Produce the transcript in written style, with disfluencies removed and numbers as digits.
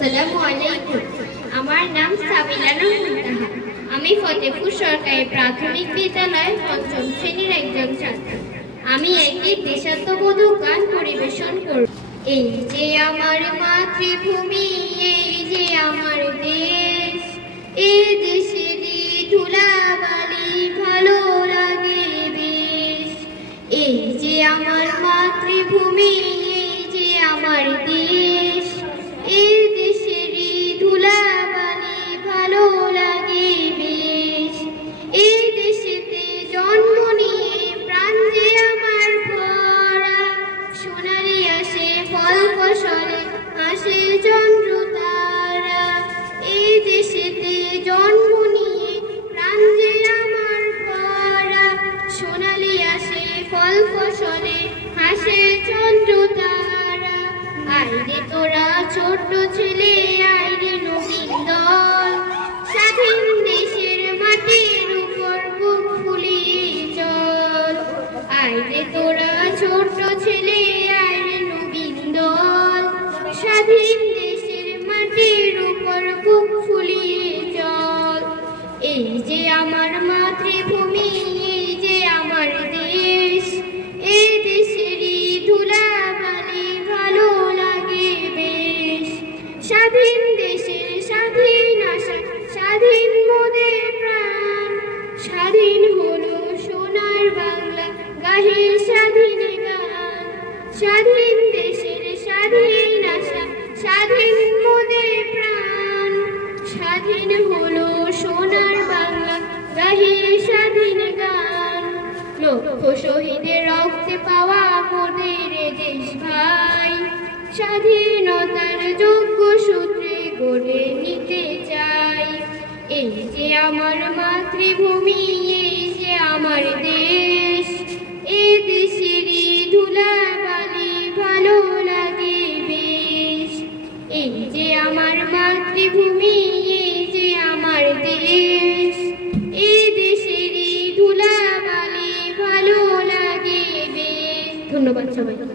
আসসালামু আলাইকুম। আমার নাম সাবিনা মুনতাহা। আমি ফতেপুর সরকারি প্রাথমিক বিদ্যালয়ের পঞ্চম শ্রেণীর একজন ছাত্র। আমি একটি দেশাত্মবোধক গান পরিবেশন করব। এই যে আমার মাতৃভূমি, এই যে আমার দেশ, এই দেশেরই ধুলাবালি ভালো লাগে বেশ। এই যে আমার মাতৃভূমি, এই যে আমার দেশ, এই দেশেরই ধুলাবালি ভালো লাগে বেশ। এই দেশেতে জন্ম নিয়ে প্রাণ যে আমার ভরা, সোনালি আসে ফল ফসলে হাসে চন্দ্র তারা। এই দেশেতে জন্ম নিয়ে প্রাণ যে আমার ভরা, সোনালি আসে ফল ফসলে হাসে চন্দ্র তারা। আইরে তোরা ছোট্ট ছেলে, আইরে নবীন দল, স্বাধীন দেশের মাটির উপর বুক ফুলিয়ে চল। আইরে তোরা ছোট্ট ছেলে, আইরে নবীন দল, স্বাধীন দেশের মাটির উপর বুক ফুলিয়ে চল। এই যে আমার মাতৃভূমি, এই যে আমার দেশ, এই দেশেরই ধুলাবালি ভালো লাগে বেশ। স্বাধীন দেশের স্বাধীন আশা, স্বাধীন মোদের প্রাণ, স্বাধীন হলো সোনার বাংলা, গাহে স্বাধীন গান। স্বাধীন দেশের স্বাধীন আশা, স্বাধীন মোদের প্রাণ, স্বাধীন হলো সোনার বাংলা, গাহে স্বাধীন গান। লক্ষ শহীদের রক্তে পাওয়া মোদের দেশ ভাই, স্বাধীনতার যোগ্য সূত্রে গড়ে নিতে চাই। এই যে আমার মাতৃভূমি, এই যে আমার দেশ, এই দেশেরই ধুলাবালি ভালো লাগে বেশ। এই যে আমার মাতৃভূমি, এই যে আমার দেশ, এই দেশেরই ধুলাবালি ভালো লাগে বেশ। ধন্যবাদ সবাই।